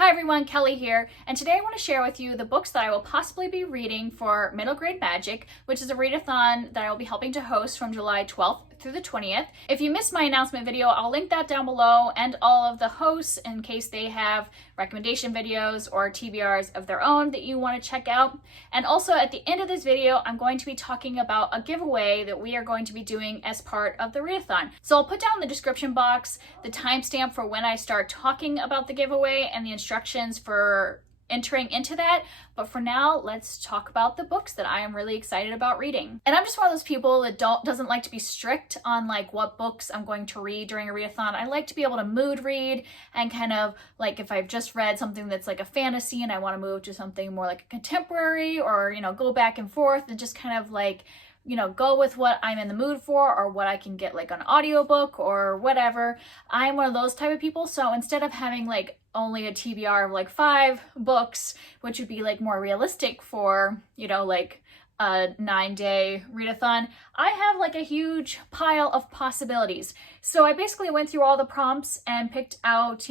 Hi everyone, Kelly here, and today I want to share with you the books that I will possibly be reading for Middle Grade Magic, which is a readathon that I will be helping to host from July 12th through the 20th. If you missed my announcement video, I'll link that down below and all of the hosts in case they have recommendation videos or TBRs of their own that you want to check out. And also at the end of this video, I'm going to be talking about a giveaway that we are going to be doing as part of the readathon. So I'll put down in the description box the timestamp for when I start talking about the giveaway and the instructions for entering into that. But for now, let's talk about the books that I am really excited about reading. And I'm just one of those people that doesn't like to be strict on like what books I'm going to read during a readathon. I like to be able to mood read and kind of like if I've just read something that's like a fantasy and I want to move to something more like a contemporary or, go back and forth and just kind of like go with what I'm in the mood for or what I can get like on audiobook or whatever. I'm one of those type of people. So instead of having like only a TBR of like 5 books, which would be like more realistic for, like a 9-day readathon, I have like a huge pile of possibilities. So I basically went through all the prompts and picked out,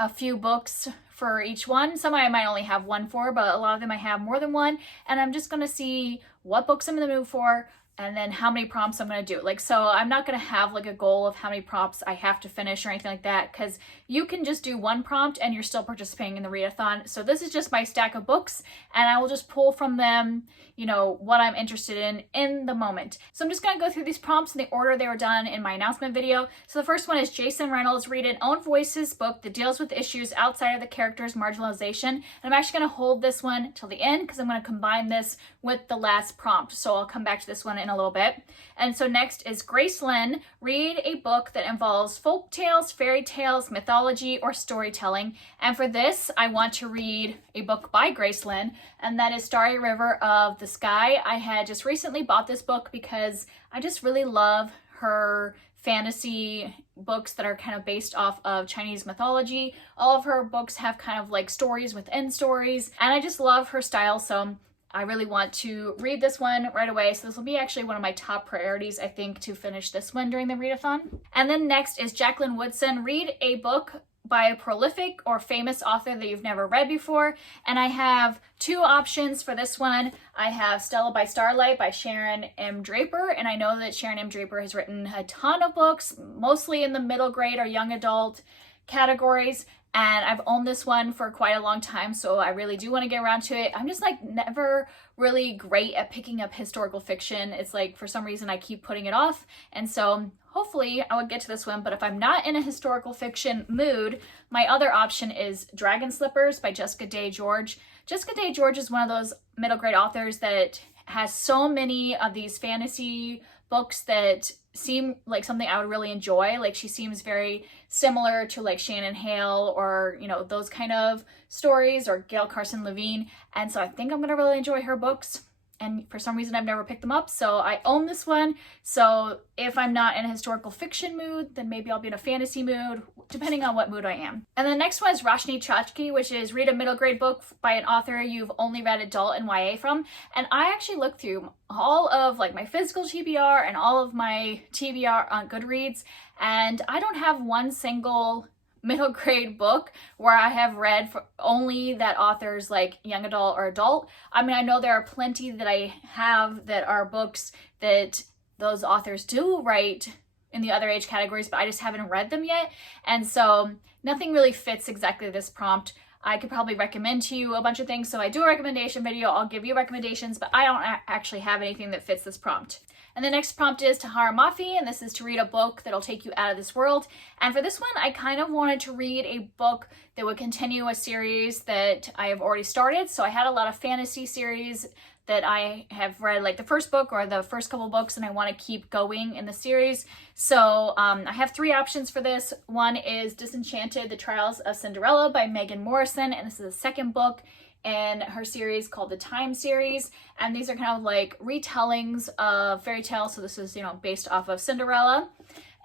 a few books for each one. Some I might only have one for, but a lot of them I have more than one. And I'm just going to see what books I'm in the mood for and then how many prompts I'm going to do. So I'm not going to have like a goal of how many prompts I have to finish or anything like that, because you can just do one prompt and you're still participating in the readathon. So this is just my stack of books and I will just pull from them, what I'm interested in the moment. So I'm just going to go through these prompts in the order they were done in my announcement video. So the first one is Jason Reynolds, read an Own Voices book that deals with issues outside of the character's marginalization. And I'm actually going to hold this one till the end because I'm going to combine this with the last prompt. So I'll come back to this one in a little bit. And so next is Grace Lynn, read a book that involves folk tales, fairy tales, mythology, or storytelling. And for this, I want to read a book by Grace Lynn, and that is Starry River of the Sky. I had just recently bought this book because I just really love her fantasy books that are kind of based off of Chinese mythology. All of her books have kind of like stories within stories, and I just love her style. So I really want to read this one right away. So this will be actually one of my top priorities, I think, to finish this one during the readathon. And then next is Jacqueline Woodson, read a book by a prolific or famous author that you've never read before. And I have 2 options for this one. I have Stella by Starlight by Sharon M. Draper. And I know that Sharon M. Draper has written a ton of books, mostly in the middle grade or young adult categories. And I've owned this one for quite a long time, so I really do want to get around to it. I'm just like never really great at picking up historical fiction. It's like for some reason I keep putting it off. And so hopefully I would get to this one. But if I'm not in a historical fiction mood, my other option is Dragon Slippers by Jessica Day George. Jessica Day George is one of those middle grade authors that has so many of these fantasy books that seem like something I would really enjoy. Like she seems very similar to like Shannon Hale or, those kind of stories, or Gail Carson Levine. And so I think I'm going to really enjoy her books. And for some reason I've never picked them up, so I own this one. So if I'm not in a historical fiction mood, then maybe I'll be in a fantasy mood, depending on what mood I am. And the next one is Roshni Chachki, which is read a middle grade book by an author you've only read adult and YA from. And I actually looked through all of like my physical TBR and all of my TBR on Goodreads, and I don't have one single middle grade book where I have read for only that author's like young adult or adult. I mean, I know there are plenty that I have that are books that those authors do write in the other age categories, but I just haven't read them yet. And so nothing really fits exactly this prompt. I could probably recommend to you a bunch of things. So I do a recommendation video, I'll give you recommendations, but I don't actually have anything that fits this prompt. And the next prompt is Tahara Mafi, and this is to read a book that'll take you out of this world. And for this one, I kind of wanted to read a book that would continue a series that I have already started. So I had a lot of fantasy series that I have read, like the first book or the first couple books, and I want to keep going in the series. So I have 3 options for this. One is Disenchanted, The Trials of Cinderella by Megan Morrison, and this is the second book in her series called the Time series. And these are kind of like retellings of fairy tales. So this is, based off of Cinderella.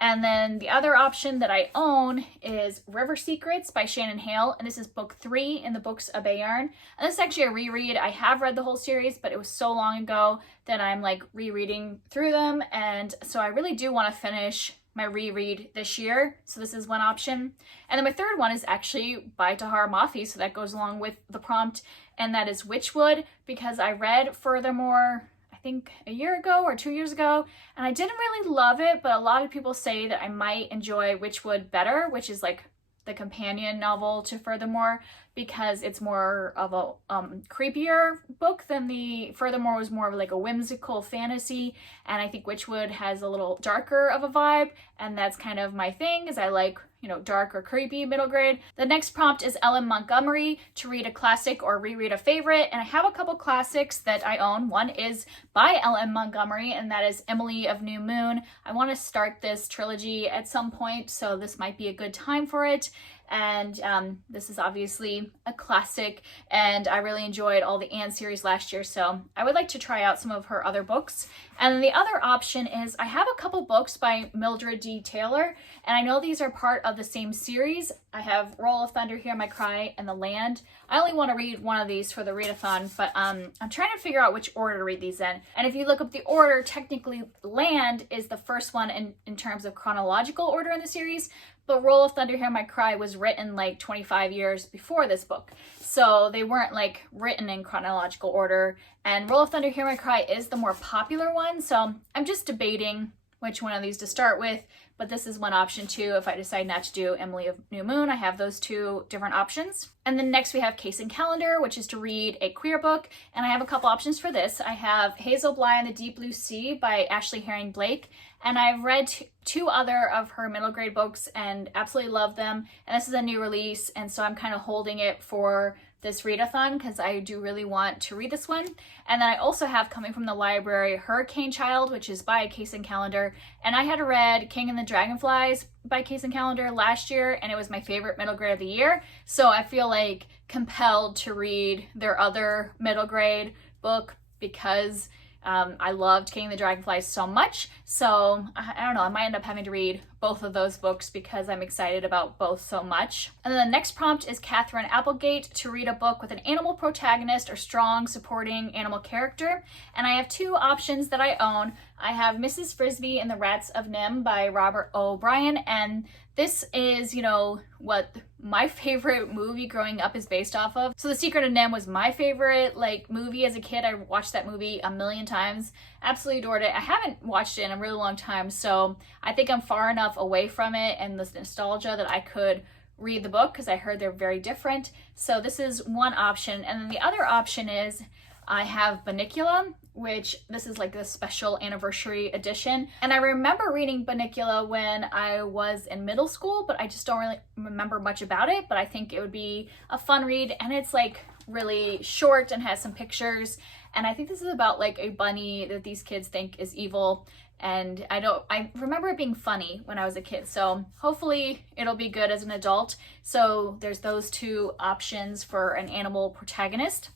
And then the other option that I own is River Secrets by Shannon Hale, and this is book 3 in the Books of Bayern. And this is actually a reread. I have read the whole series, but it was so long ago that I'm like rereading through them, and so I really do want to finish my reread this year. So this is one option. And then my third one is actually by Tahar Mafi, so that goes along with the prompt, and that is Witchwood, because I read Furthermore, I think a year ago or 2 years ago, and I didn't really love it, but a lot of people say that I might enjoy Witchwood better, which is like the companion novel to Furthermore, because it's more of a creepier book than the Furthermore was more of like a whimsical fantasy, and I think Witchwood has a little darker of a vibe, and that's kind of my thing, is I like, you know, dark or creepy middle grade. The next prompt is Ellen Montgomery, to read a classic or reread a favorite, and I have a couple classics that I own. One is by Ellen Montgomery, and that is Emily of New Moon. I want to start this trilogy at some point, so this might be a good time for it. And this is obviously a classic, and I really enjoyed all the Anne series last year, so I would like to try out some of her other books. And then the other option is I have a couple books by Mildred D. Taylor, and I know these are part of the same series. I have Roll of Thunder, Hear My Cry, and The Land. I only want to read one of these for the readathon, but I'm trying to figure out which order to read these in. And if you look up the order, technically Land is the first one in terms of chronological order in the series, but Roll of Thunder, Hear My Cry was written like 25 years before this book. So they weren't like written in chronological order. And Roll of Thunder, Hear My Cry is the more popular one. So I'm just debating which one of these to start with. But this is one option too. If I decide not to do Emily of New Moon, I have those two different options. And then next we have Case and Calendar, which is to read a queer book. And I have a couple options for this. I have Hazel Bly and the Deep Blue Sea by Ashley Herring Blake. And I've read two other of her middle grade books and absolutely love them. And this is a new release, and so I'm kind of holding it for this readathon because I do really want to read this one. And then I also have coming from the library Hurricane Child, which is by Case and Calendar. And I had read King and the Dragonflies by Case and Calendar last year, and it was my favorite middle grade of the year. So I feel like compelled to read their other middle grade book because I loved King and the Dragonflies so much. So I don't know, I might end up having to read both of those books because I'm excited about both so much. And then the next prompt is Catherine Applegate, to read a book with an animal protagonist or strong supporting animal character. And I have two options that I own. I have Mrs. Frisbee and the Rats of Nim by Robert O'Brien, and this is, you know, what my favorite movie growing up is based off of. So The Secret of Nim was my favorite movie as a kid. I watched that movie a million times. Absolutely adored it. I haven't watched it in a really long time, so I think I'm far enough away from it and the nostalgia that I could read the book because I heard they're very different. So this is one option. And then the other option is I have Bunnicula, which this is like the special anniversary edition. And I remember reading Bunnicula when I was in middle school, but I just don't really remember much about it. But I think it would be a fun read, and it's like really short and has some pictures. And I think this is about like a bunny that these kids think is evil. And I remember it being funny when I was a kid. So hopefully it'll be good as an adult. So there's those two options for an animal protagonist.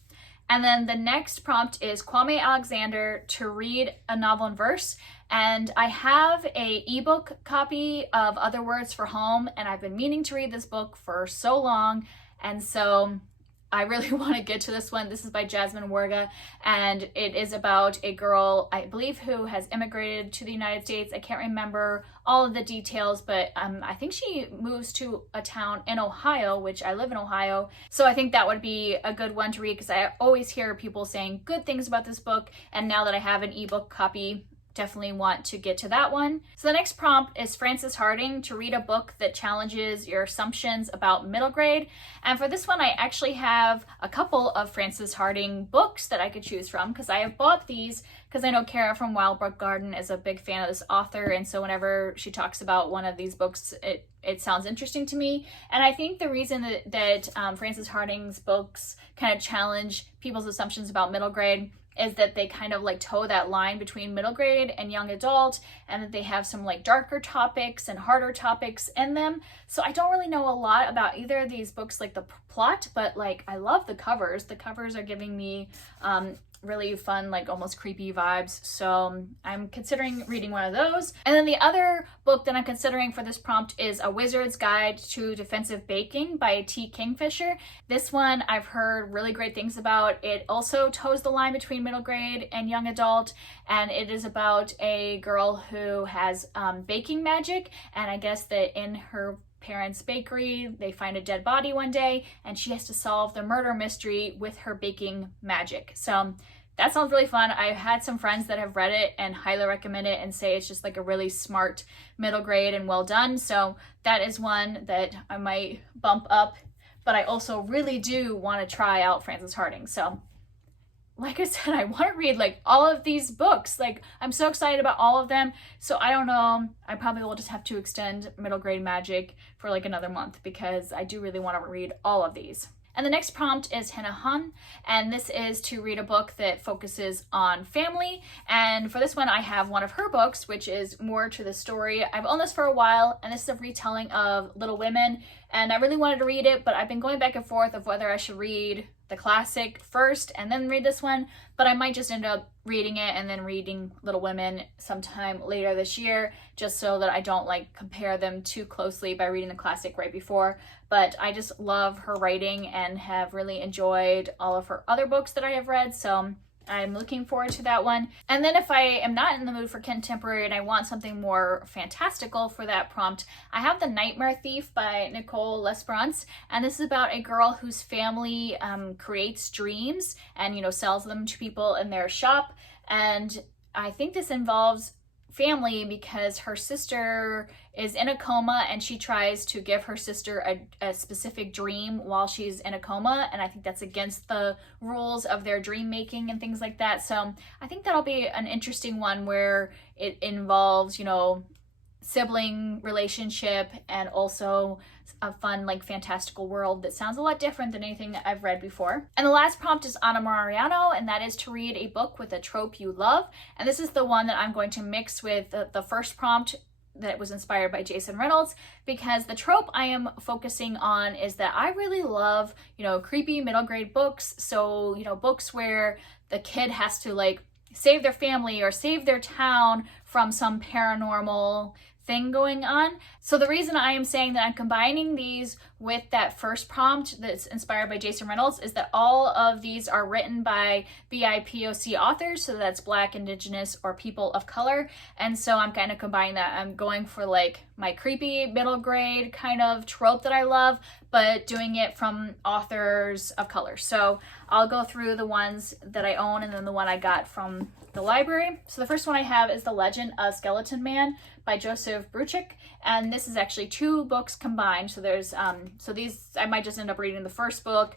And then the next prompt is Kwame Alexander, to read a novel in verse. And I have a ebook copy of Other Words for Home, and I've been meaning to read this book for so long. And so I really want to get to this one. This is by Jasmine Warga, and it is about a girl, I believe, who has immigrated to the United States. I can't remember all of the details, but I think she moves to a town in Ohio, which I live in Ohio. So I think that would be a good one to read because I always hear people saying good things about this book, and now that I have an ebook copy, definitely want to get to that one. So the next prompt is Frances Harding, to read a book that challenges your assumptions about middle grade. And for this one, I actually have a couple of Frances Harding books that I could choose from because I have bought these because I know Cara from Wildbrook Garden is a big fan of this author, and so whenever she talks about one of these books, it sounds interesting to me. And I think the reason that Frances Harding's books kind of challenge people's assumptions about middle grade is that they kind of like toe that line between middle grade and young adult, and that they have some like darker topics and harder topics in them. So I don't really know a lot about either of these books, like the plot, but like I love the covers. The covers are giving me really fun, like almost creepy vibes. So I'm considering reading one of those. And then the other book that I'm considering for this prompt is A Wizard's Guide to Defensive Baking by T. Kingfisher. This one I've heard really great things about. It also toes the line between middle grade and young adult, and it is about a girl who has baking magic, and I guess that in her parents' bakery they find a dead body one day and she has to solve the murder mystery with her baking magic. So that sounds really fun. I've had some friends that have read it and highly recommend it and say it's just like a really smart middle grade and well done. So that is one that I might bump up, but I also really do want to try out Frances Harding. So like I said, I want to read like all of these books. Like I'm so excited about all of them. So I don't know, I probably will just have to extend middle grade magic for like another month because I do really want to read all of these. And the next prompt is Hinahan, and this is to read a book that focuses on family. And for this one, I have one of her books, which is more to the story. I've owned this for a while, and this is a retelling of Little Women, and I really wanted to read it, but I've been going back and forth of whether I should read the classic first and then read this one, but I might just end up reading it and then reading Little Women sometime later this year, just so that I don't like compare them too closely by reading the classic right before. But I just love her writing and have really enjoyed all of her other books that I have read, so I'm looking forward to that one. And then if I am not in the mood for contemporary and I want something more fantastical for that prompt, I have The Nightmare Thief by Nicole Lesperance. And this is about a girl whose family creates dreams and, you know, sells them to people in their shop. And I think this involves family because her sister is in a coma and she tries to give her sister a specific dream while she's in a coma, and I think that's against the rules of their dream making and things like that. So I think that'll be an interesting one where it involves, you know, sibling relationship and also a fun like fantastical world that sounds a lot different than anything that I've read before. And the last prompt is Anna Mariano, and that is to read a book with a trope you love. And this is the one that I'm going to mix with the first prompt that was inspired by Jason Reynolds, because the trope I am focusing on is that I really love, you know, creepy middle grade books. So, you know, books where the kid has to like save their family or save their town from some paranormal thing going on. So the reason I am saying that I'm combining these with that first prompt that's inspired by Jason Reynolds is that all of these are written by BIPOC authors, so that's Black, Indigenous, or people of color. And so I'm kind of combining that. I'm going for like my creepy middle grade kind of trope that I love, but doing it from authors of color. So I'll go through the ones that I own and then the one I got from the library. So the first one I have is The Legend of Skeleton Man by Joseph Bruchik, and this is actually two books combined. So there's so these I might just end up reading the first book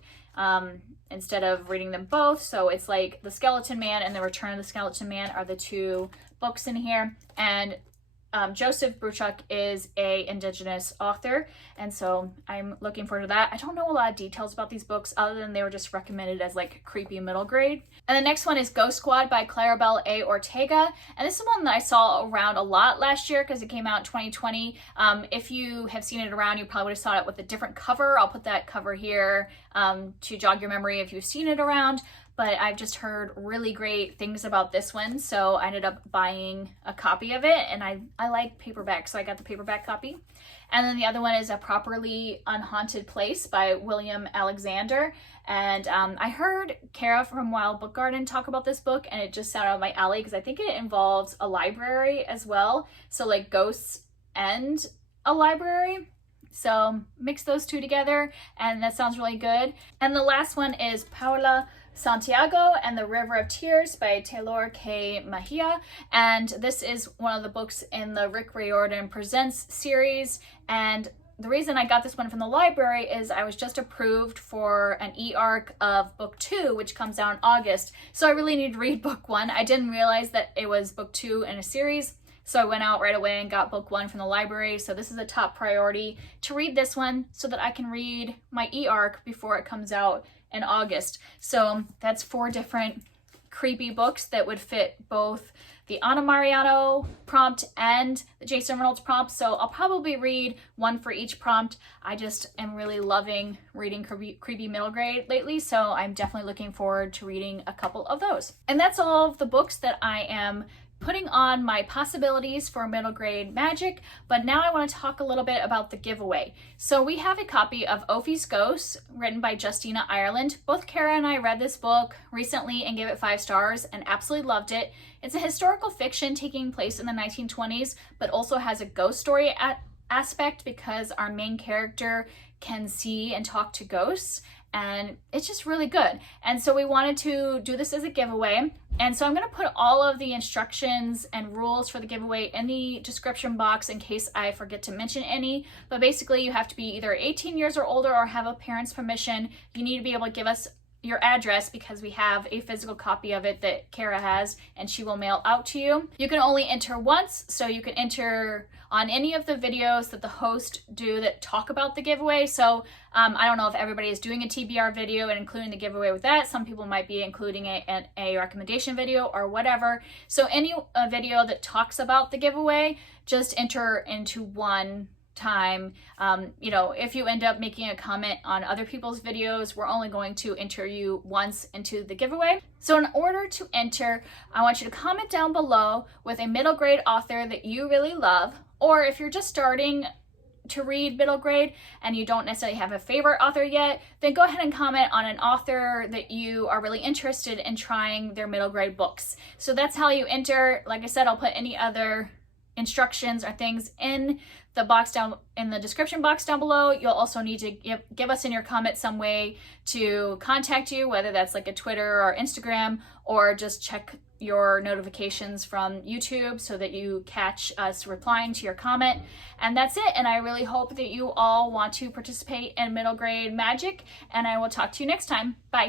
instead of reading them both. So it's like The Skeleton Man and The Return of the Skeleton Man are the two books in here. And Joseph Bruchik is a Indigenous author, and so I'm looking forward to that. I don't know a lot of details about these books other than they were just recommended as like creepy middle grade. And the next one is Ghost Squad by Claribel A. Ortega, and this is one that I saw around a lot last year because it came out in 2020. If you have seen it around, you probably would have saw it with a different cover. I'll put that cover here to jog your memory if you've seen it around. But I've just heard really great things about this one, so I ended up buying a copy of it, and I like paperback, so I got the paperback copy. And then the other one is A Properly Unhaunted Place by William Alexander, and I heard Cara from Wilde Book Garden talk about this book, and it just sounded up my alley because I think it involves a library as well, so like ghosts and a library. So mix those two together, and that sounds really good. And the last one is Paula Santiago and the River of Tears by Taylor K. Mahia, and this is one of the books in the Rick Riordan Presents series. And the reason I got this one from the library is I was just approved for an e-arc of book 2, which comes out in August, so I really need to read book 1. I didn't realize that it was book 2 in a series, so I went out right away and got book 1 from the library. So this is a top priority to read this one so that I can read my e-arc before it comes out in August. So that's 4 different creepy books that would fit both the Anna Mariano prompt and the Jason Reynolds prompt. So I'll probably read one for each prompt. I just am really loving reading creepy middle grade lately, so I'm definitely looking forward to reading a couple of those. And that's all of the books that I am putting on my possibilities for middle grade magic, but now I want to talk a little bit about the giveaway. So we have a copy of Ophie's Ghosts, written by Justina Ireland. Both Cara and I read this book recently and gave it 5 stars and absolutely loved it. It's a historical fiction taking place in the 1920s, but also has a ghost story aspect because our main character can see and talk to ghosts, and it's just really good. And so we wanted to do this as a giveaway. And so I'm going to put all of the instructions and rules for the giveaway in the description box in case I forget to mention any. But basically you have to be either 18 years or older or have a parent's permission. You need to be able to give us your address because we have a physical copy of it that Cara has and she will mail out to you. You can only enter once, so you can enter on any of the videos that the host do that talk about the giveaway. So I don't know if everybody is doing a TBR video and including the giveaway with that. Some people might be including a recommendation video or whatever. So any video that talks about the giveaway, just enter into one time. You know, if you end up making a comment on other people's videos, we're only going to enter you once into the giveaway. So in order to enter, I want you to comment down below with a middle grade author that you really love, or if you're just starting to read middle grade and you don't necessarily have a favorite author yet, then go ahead and comment on an author that you are really interested in trying their middle grade books. So that's how you enter. Like I said, I'll put any other instructions or things in the box down in the description box down below. You'll also need to give us in your comments some way to contact you, whether that's like a Twitter or Instagram, or just check your notifications from YouTube so that you catch us replying to your comment. And that's it. And I really hope that you all want to participate in middle grade magic, and I will talk to you next time. Bye.